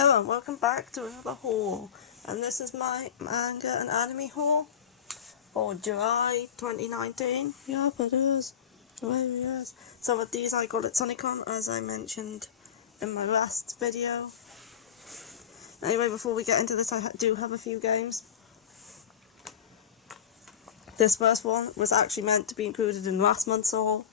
Hello and welcome back to another haul, and this is my manga and anime haul for July 2019. Yep, it is. It really is. Some of these I got at Sonicon, as I mentioned in my last video. Anyway, before we get into this, I do have a few games. This first one was actually meant to be included in last month's haul.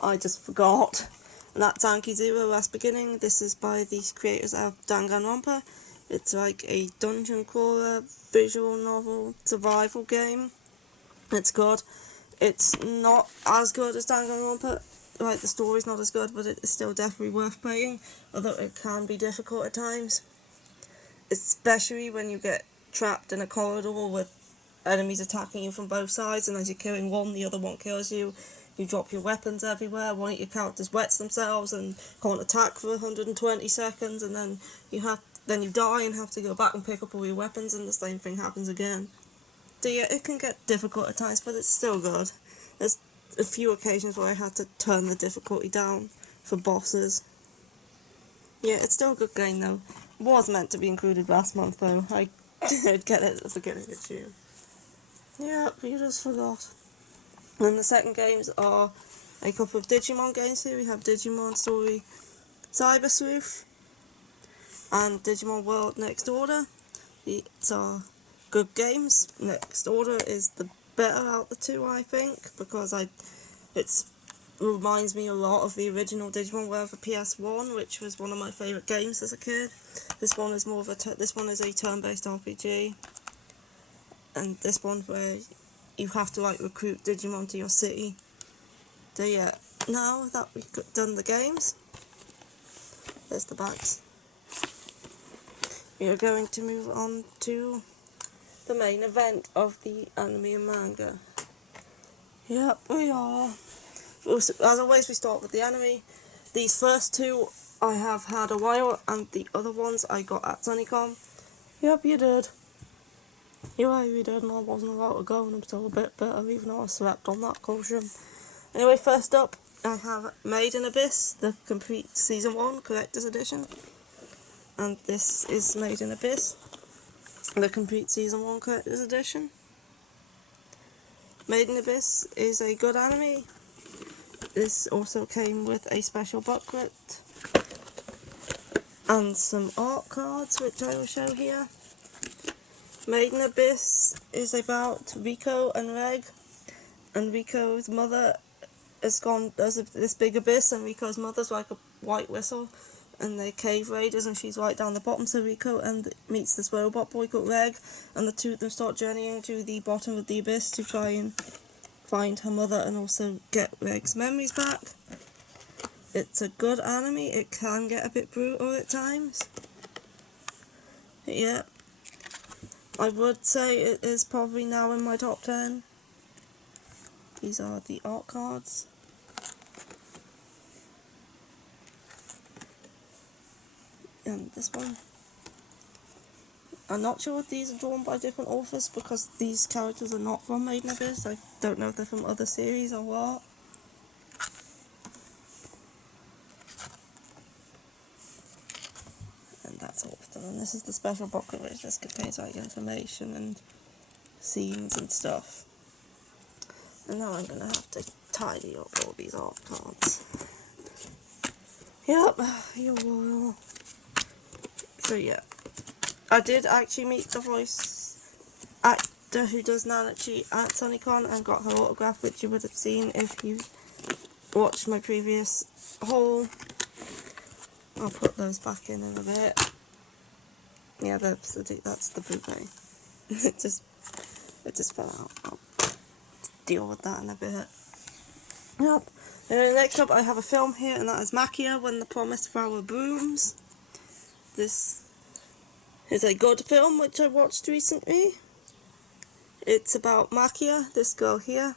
I just forgot. And that's Anki Zero Last Beginning. This is by the creators of Danganronpa. It's like a dungeon crawler, visual novel, survival game. It's good. It's not as good as Danganronpa. Like, the story's not as good, but it's still definitely worth playing. Although it can be difficult at times. Especially when you get trapped in a corridor with enemies attacking you from both sides, and as you're killing one, the other one kills you. You drop your weapons everywhere, one of your characters wets themselves and can't attack for 120 seconds, and then you die and have to go back and pick up all your weapons, and the same thing happens again. So yeah, it can get difficult at times, but it's still good. There's a few occasions where I had to turn the difficulty down for bosses. Yeah, it's still a good game though. It was meant to be included last month though. I did get it at the beginning of June. Yeah, you just forgot. And the second games are a couple of Digimon games here. We have Digimon Story Cyber Sleuth and Digimon World Next Order. These are good games. Next Order is the better out the two, I think, because it reminds me a lot of the original Digimon World for PS1, which was one of my favourite games as a kid. This one is more of this one is a turn-based RPG, and this one where you have to like recruit Digimon to your city. So yeah, now that we've done the games, there's the backs. We are going to move on to the main event of the anime and manga. Yep, we are. As always, we start with the anime. These first two I have had a while, and the other ones I got at Sonicon. Yep, you did. Yeah, you did, and I wasn't allowed to go, and I'm still a bit bitter, even though I slept on that cushion. Anyway, first up, I have Made in Abyss, the complete Season 1 Collector's Edition. And this is Made in Abyss, the complete Season 1 Collector's Edition. Made in Abyss is a good anime. This also came with a special booklet and some art cards, which I will show here. Made in Abyss is about Rico and Reg, and Rico's mother has gone, there's this big abyss, and Rico's mother's like a white whistle, and they're cave raiders, and she's right down the bottom, so Rico meets this robot boy called Reg, and the two of them start journeying to the bottom of the abyss to try and find her mother and also get Reg's memories back. It's a good anime. It can get a bit brutal at times. Yeah, I would say it is probably now in my top 10. These are the art cards. And this one. I'm not sure if these are drawn by different authors because these characters are not from Made in Abyss. I don't know if they're from other series or what. And that's all of them. And this is the special booklet, which just contains like information and scenes and stuff. And now I'm going to have to tidy up all these art cards. Yep, you're royal. So yeah, I did actually meet the voice actor who does Nanachi at Sonicon and got her autograph, which you would have seen if you watched my previous haul. I'll put those back in a bit. Yeah, that's the bouquet. it just fell out. I'll deal with that in a bit. Yep. Next up, I have a film here, and that is Makia When the Promised Flower Blooms. This is a good film which I watched recently. It's about Makia, this girl here,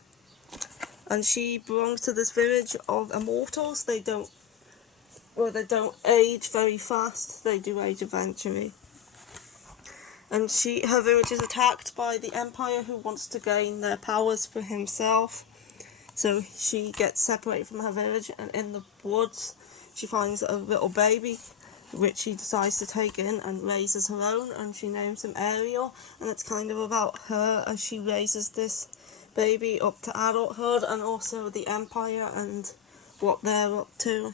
and she belongs to this village of immortals. They don't age very fast. They do age eventually. And her village is attacked by the Empire, who wants to gain their powers for himself. So she gets separated from her village, and in the woods she finds a little baby, which she decides to take in and raises her own, and she names him Ariel, and it's kind of about her as she raises this baby up to adulthood, and also the Empire and what they're up to.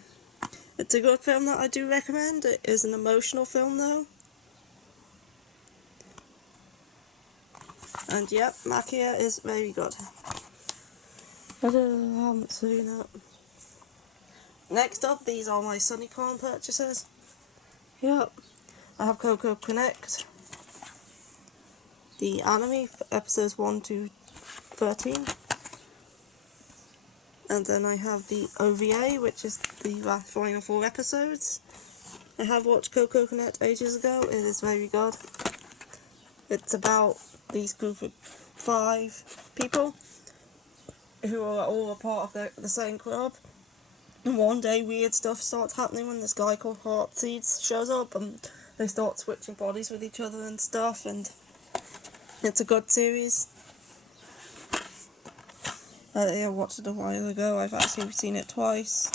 It's a good film that I do recommend. It is an emotional film though. And yep, Makia is very good. I haven't seen it. Next up, these are my SunnyCon purchases. Yep, I have Coco Connect, the anime, episodes 1 to 13. And then I have the OVA, which is the final 4 episodes. I have watched Coco Connect ages ago. It is very good. It's about these group of 5 people who are all a part of the same club. And one day weird stuff starts happening when this guy called Heartseeds shows up, and they start switching bodies with each other and stuff, and it's a good series. I watched it a while ago. I've actually seen it twice.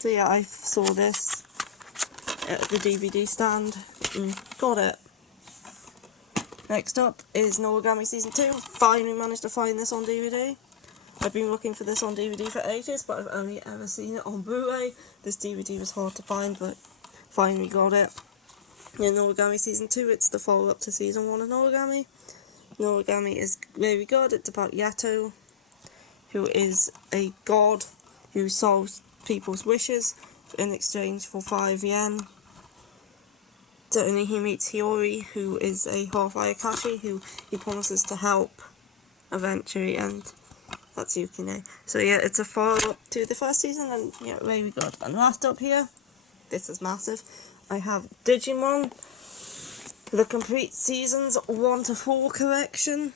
So yeah, I saw this at the DVD stand and got it. Next up is Noragami Season 2. Finally managed to find this on DVD. I've been looking for this on DVD for ages, but I've only ever seen it on Blu-ray. This DVD was hard to find, but finally got it. In Noragami Season 2, it's the follow-up to Season 1 of Noragami. Noragami is very good. It's about Yato, who is a god who solves people's wishes in exchange for 5 yen. Suddenly he meets Hiyori, who is a half Ayakashi, who he promises to help eventually, and that's Yukine. So yeah, it's a follow-up to the first season, and yeah, very good. And last up here, this is massive, I have Digimon, the complete seasons 1 to 4 collection.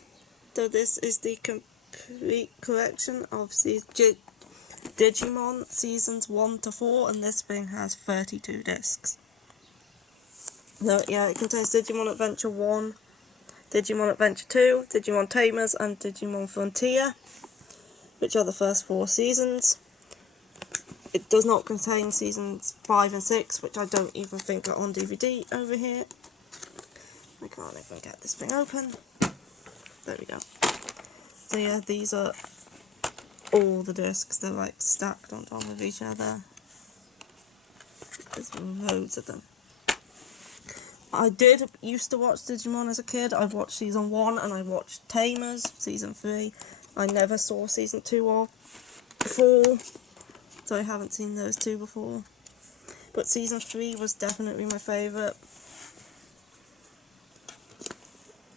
So this is the complete collection of Digimon seasons 1 to 4, and this thing has 32 discs. So yeah, it contains Digimon Adventure 1, Digimon Adventure 2, Digimon Tamers, and Digimon Frontier, which are the first 4 seasons. It does not contain seasons 5 and 6, which I don't even think are on DVD over here. I can't even get this thing open. There we go. So yeah, these are all the discs. They're like stacked on top of each other. There's loads of them. I did used to watch Digimon as a kid. I've watched season 1 and I watched Tamers, season 3. I never saw season 2 or 4, so I haven't seen those 2 before. But season 3 was definitely my favourite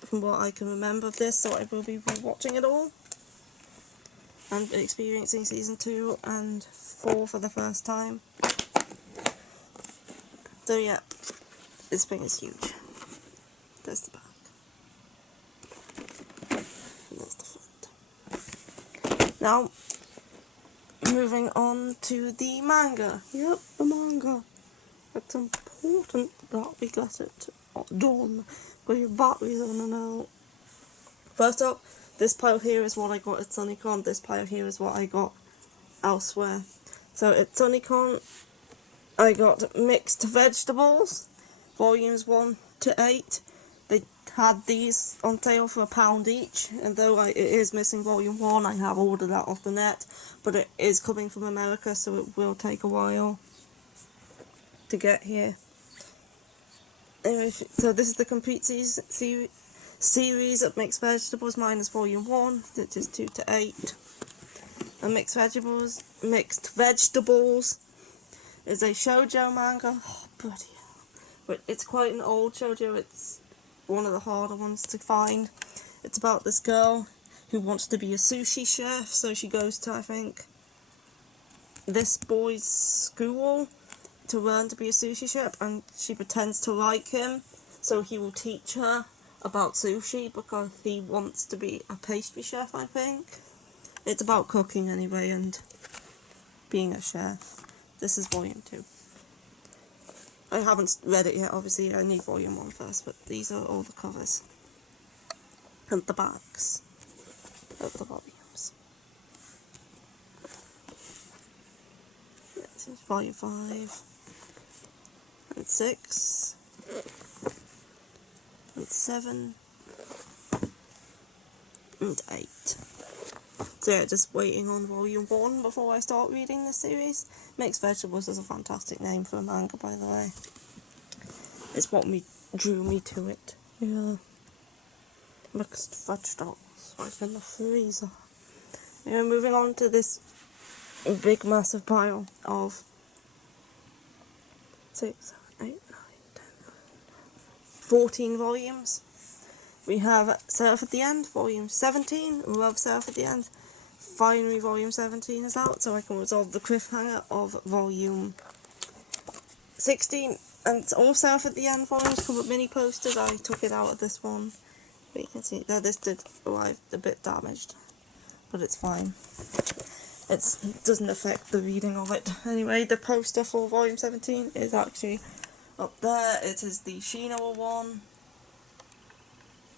from what I can remember of this, so I will be watching it all and experiencing season 2 and 4 for the first time. So yeah, this thing is huge. There's the back. And there's the front. Now, moving on to the manga. Yep, the manga. It's important that we get it done, because your batteries are running out. First up, this pile here is what I got at SunnyCon. This pile here is what I got elsewhere. So at SunnyCon, I got Mixed Vegetables, volumes 1 to 8. They had these on sale for £1 each, and though it is missing volume 1, I have ordered that off the net, but it is coming from America, so it will take a while to get here. Anyway, so this is the complete series of Mixed Vegetables minus volume 1, which is 2 to 8. And Mixed Vegetables is a shoujo manga. Oh, bloody hell. But it's quite an old shoujo. It's one of the harder ones to find. It's about this girl who wants to be a sushi chef, so she goes to, I think, this boy's school to learn to be a sushi chef, and she pretends to like him, so he will teach her about sushi because he wants to be a pastry chef, I think. It's about cooking anyway, and being a chef. This is volume 2. I haven't read it yet, obviously. I need volume 1 first, but these are all the covers and the backs of the volumes. This is volume 5. and 6, and 7, and 8. So yeah, just waiting on volume 1 before I start reading this series. Mixed Vegetables is a fantastic name for a manga, by the way. It's what drew me to it. Yeah. Mixed Vegetables, right in the freezer. Yeah, moving on to this big massive pile of 6, 7, 8, 9, 10, 14 volumes. We have Surf at the End, volume 17. Love Surf at the End. Finally, volume 17 is out, so I can resolve the cliffhanger of volume 16. And all Surf at the End volumes come with mini posters. I took it out of this one, but you can see that this did arrive a bit damaged, but it's fine. It doesn't affect the reading of it. Anyway, the poster for volume 17 is actually up there. It is the Shino one.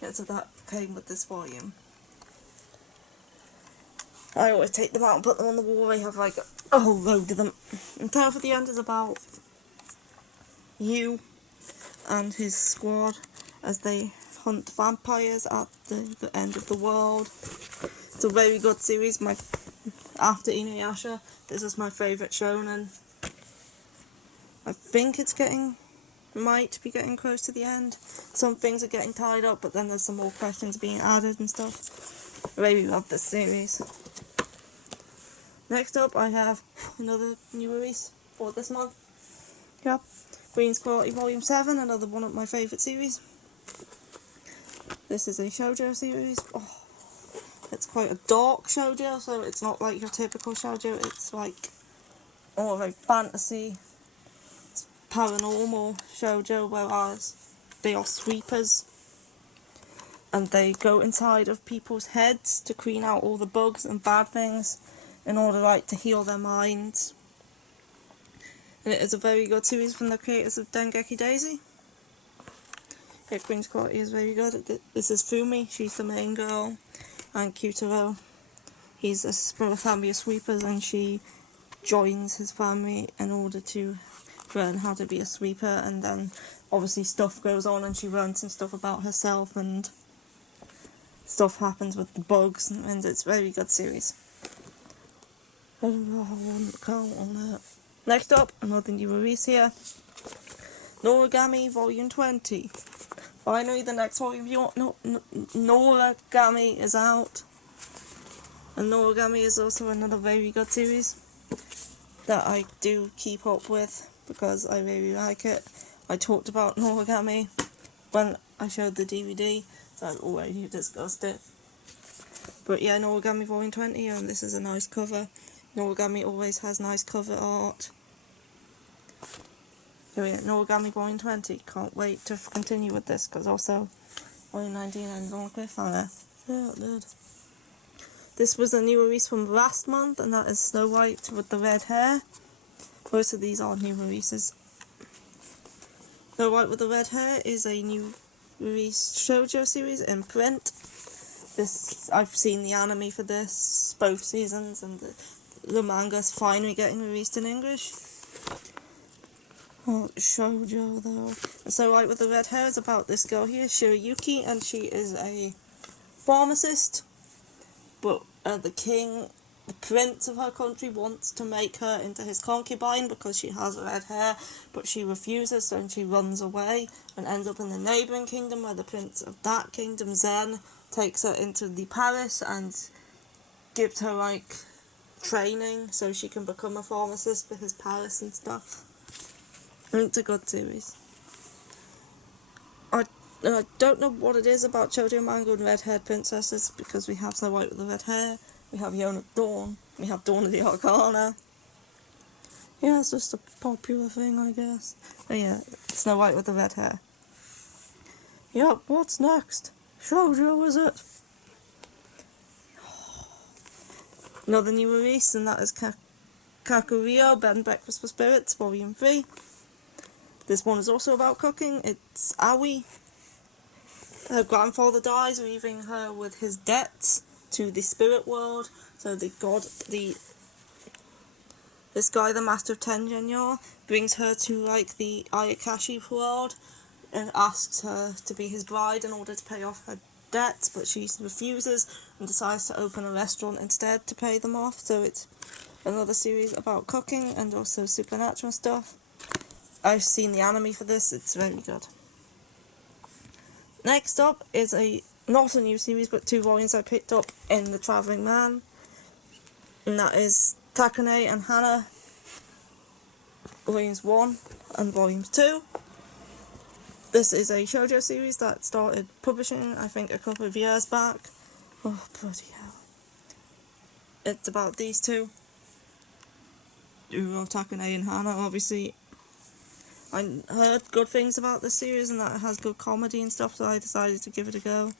Yeah, so that came with this volume. I always take them out and put them on the wall. I have like a whole load of them. And Surf at the End is about you and his squad as they hunt vampires at the end of the world. It's a very good series. After Inuyasha, this is my favourite shonen. I think might be getting close to the end. Some things are getting tied up, but then there's some more questions being added and stuff. I really love this series. Next up, I have another new release for this month. Yep, Green's Quality Volume 7, another one of my favourite series. This is a shoujo series. Oh, it's quite a dark shoujo, so it's not like your typical shoujo. It's like more of a fantasy, paranormal shoujo, whereas they are sweepers. And they go inside of people's heads to clean out all the bugs and bad things in order to heal their minds. And it is a very good series from the creators of Dengeki Daisy. Yeah, Queen's Quality is very good. This is Fumi, she's the main girl, and Kyutaro. He's from a family of sweepers, and she joins his family in order to learn how to be a sweeper, and then obviously stuff goes on and she learns some stuff about herself and stuff happens with the bugs, and it's a very good series. I wouldn't count on it. Next up, another new release here. Noragami Volume 20. Finally, the next volume Noragami is out. And Noragami is also another very good series that I do keep up with because I really like it. I talked about Noragami when I showed the DVD, so I've already discussed it. But yeah, Noragami Volume 20, and this is a nice cover. Noragami always has nice cover art. So yeah, Noragami Volume 20. Can't wait to continue with this, because also Volume 19 ends on a cliffhanger. Yeah, it did. This was a new release from last month, and that is Snow White with the red hair. Most of these are new releases. Snow White with the Red Hair is a new release shoujo series in print. I've seen the anime for this, both seasons, and the manga's finally getting released in English. Oh, shoujo though. Snow White with the Red Hair is about this girl here, Shirayuki, and she is a pharmacist, but the prince of her country wants to make her into his concubine because she has red hair, but she refuses, and she runs away and ends up in the neighbouring kingdom where the prince of that kingdom, Zen, takes her into the palace and gives her training so she can become a pharmacist for his palace and stuff. And it's a good series. I don't know what it is about shoujo manga and red-haired princesses, because we have Snow White with the red hair, we have Yona Dawn, we have Dawn of the Arcana. Yeah, it's just a popular thing, I guess. But yeah, Snow White with the red hair. Yep, what's next? Shoujo, is it? Another new release, and that is Kakuryou, Bed and Breakfast for Spirits, Volume 3. This one is also about cooking. It's Aoi. Her grandfather dies, leaving her with his debts to the spirit world. So the this guy, the Master of Tenjin, brings her to like the Ayakashi world and asks her to be his bride in order to pay off her debts, but she refuses and decides to open a restaurant instead to pay them off. So it's another series about cooking and also supernatural stuff. I've seen the anime for this, it's very good. Next up is not a new series, but 2 volumes I picked up in The Travelling Man, and that is Takane and Hana, Volumes 1 and Volumes 2. This is a shoujo series that started publishing, I think, a couple of years back. Oh, bloody hell. It's about these two. Takane and Hana, obviously. I heard good things about this series and that it has good comedy and stuff, so I decided to give it a go.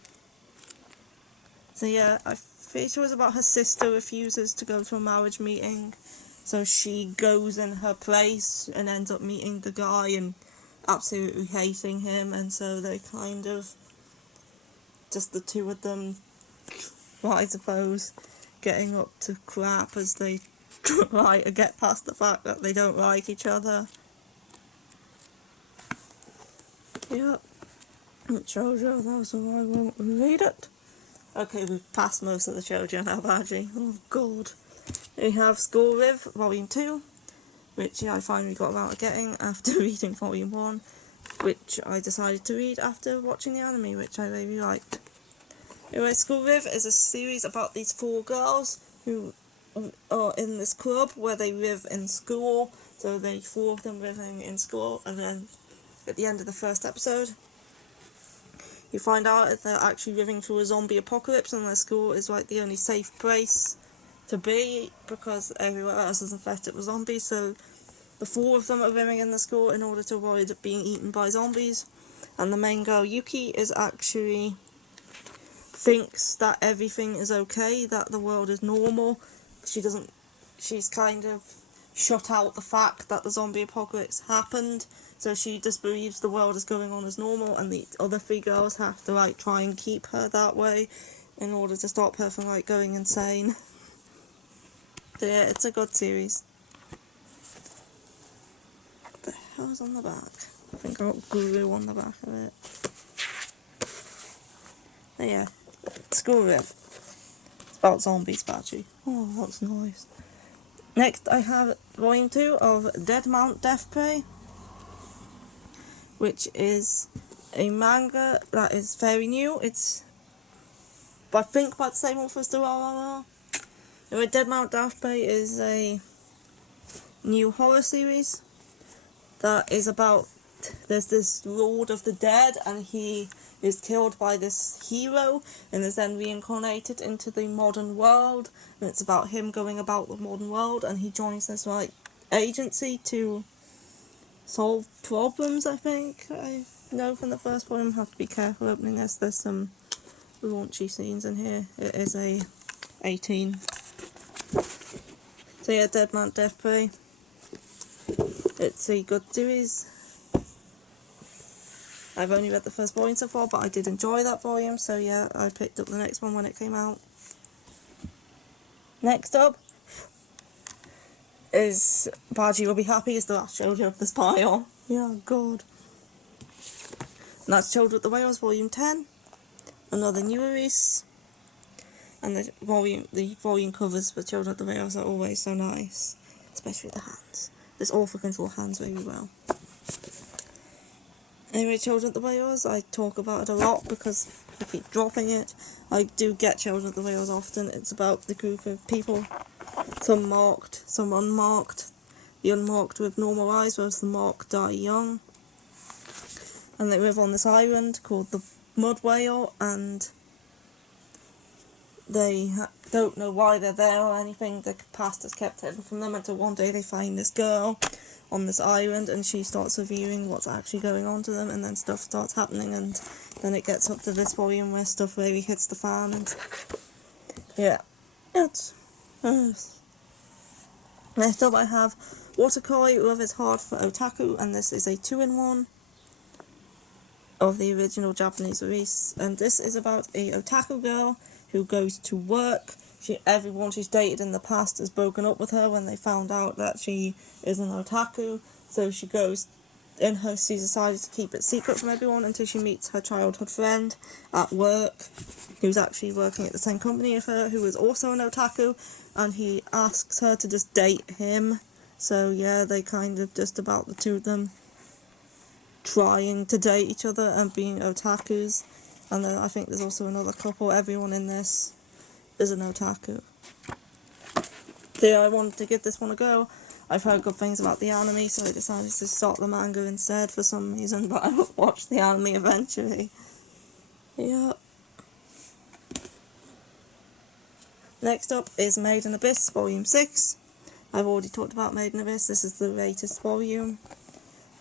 So yeah, I think it was about her sister refuses to go to a marriage meeting, so she goes in her place and ends up meeting the guy and absolutely hating him, and so they kind of, just the two of them, well, I suppose, getting up to crap as they try to get past the fact that they don't like each other. Yep. Shoujo, that's why I won't read it. Okay, we've passed most of the shoujo now, Badgy. Oh god. We have School Riv, Volume 2, which I finally got around to getting after reading Volume 1, which I decided to read after watching the anime, which I really liked. Anyway, School Riv is a series about these 4 girls who are in this club where they live in school, so they 4 of them living in school, and then at the end of the first episode, you find out that they're actually living through a zombie apocalypse and their school is like the only safe place to be because everywhere else is infected with zombies, so the 4 of them are living in the school in order to avoid being eaten by zombies. And the main girl, Yuki, is actually thinks that everything is okay, that the world is normal. She's kind of shut out the fact that the zombie apocalypse happened, so she just believes the world is going on as normal, and the other 3 girls have to like try and keep her that way in order to stop her from like going insane. So yeah, it's a good series. What the hell's on the back? I think I got Guru on the back of it. But yeah, School Riv. It's about zombies, Badgy. Oh, that's nice. Next I have Volume 2 of Dead Mount Death Prey, which is a manga that is very new. It's, I think, by the same author as the RRR. Anyway, Dead Mount Death Prey is a new horror series that is about, there's this Lord of the Dead and he is killed by this hero and is then reincarnated into the modern world, and it's about him going about the modern world, and he joins this like agency to solve problems, I think. I know from the first volume. Have to be careful opening this, there's some raunchy scenes in here. It is a 18. So yeah, Dead Mount Death Prey. It's a good series. I've only read the first volume so far, but I did enjoy that volume, so yeah, I picked up the next one when it came out. Next up is, Badgy will be happy, is the last shoujo of this pile. Yeah, god. And that's Children of the Whales, Volume 10. Another new release. And the volume covers for Children of the Whales are always so nice. Especially the hands. This author can draw hands very well. Anyway, Children of the Whales, I talk about it a lot because I keep dropping it. I do get Children of the Whales often. It's about the group of people, some marked, some unmarked. The unmarked with normal eyes, whereas the marked die young. And they live on this island called the Mud Whale, and they don't know why they're there or anything. The past has kept hidden from them until one day they find this girl on this island and she starts reviewing what's actually going on to them, and then stuff starts happening, and then it gets up to this volume where stuff really hits the fan, and yeah, it's next up I have Waterkoi, Love is Hard for Otaku, and this is a 2-in-1 of the original Japanese release, and this is about a otaku girl who goes to work everyone she's dated in the past has broken up with her when they found out that she is an otaku. So she goes she decided to keep it secret from everyone until she meets her childhood friend at work, who's actually working at the same company as her, who is also an otaku, and he asks her to just date him. So yeah, they kind of just about the two of them trying to date each other and being otakus. And then I think there's also another couple. Everyone in this is an otaku. So yeah, I wanted to give this one a go. I've heard good things about the anime, so I decided to start the manga instead for some reason, but I will watch the anime eventually. Yeah. Next up is Made in Abyss, Volume 6. I've already talked about Made in Abyss. This is the latest volume,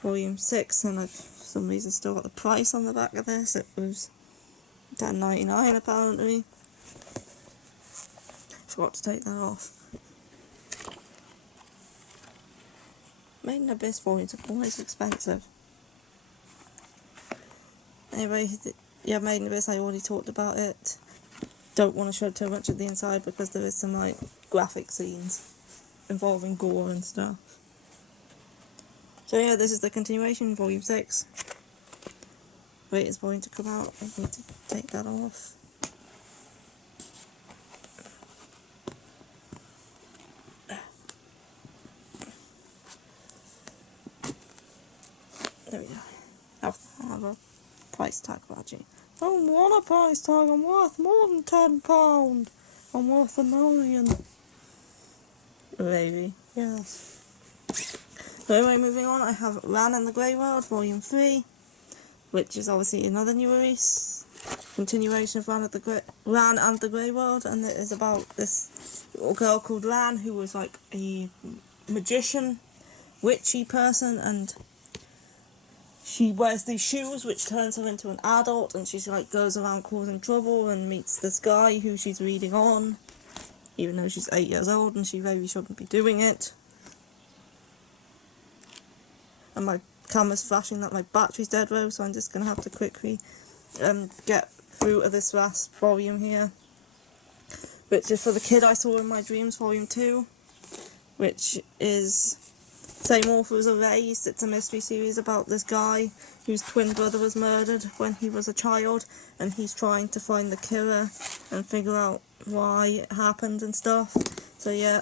Volume 6, and I've for some reason still got the price on the back of this. It was $10.99 apparently. Forgot to take that off. Made in Abyss volumes are always expensive. Anyway, yeah, Made in Abyss, I already talked about it. Don't want to show too much of the inside because there is some like graphic scenes involving gore and stuff. So yeah, this is the continuation, Volume 6. Wait, it's going to come out. I need to take that off. There we go. I have a price tag, Badgy. I don't want a price tag. I'm worth more than £10. I'm worth $1 million. Maybe, yes. So anyway, moving on, I have Ran and the Grey World, Volume 3, which is obviously another new release. Continuation of Ran and the Grey World, and it is about this little girl called Ran who was like a magician, witchy person, and she wears these shoes which turns her into an adult, and she's like goes around causing trouble and meets this guy who she's reading on, even though she's 8 years old and she really shouldn't be doing it. And my camera's flashing that my battery's dead low, so I'm just going to have to quickly get through to this last volume here, which is For the Kid I Saw in My Dreams, Volume 2, which is same author as Erased. It's a mystery series about this guy whose twin brother was murdered when he was a child, and he's trying to find the killer and figure out why it happened and stuff. So yeah,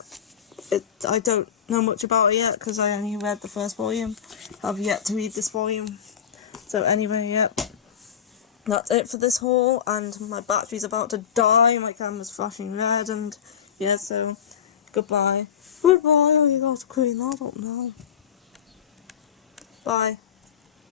I don't know much about it yet because I only read the first volume. I've yet to read this volume. So anyway, yep. That's it for this haul, and my battery's about to die, my camera's flashing red, and yeah, so goodbye. Goodbye, oh you got to clean that up now. Bye.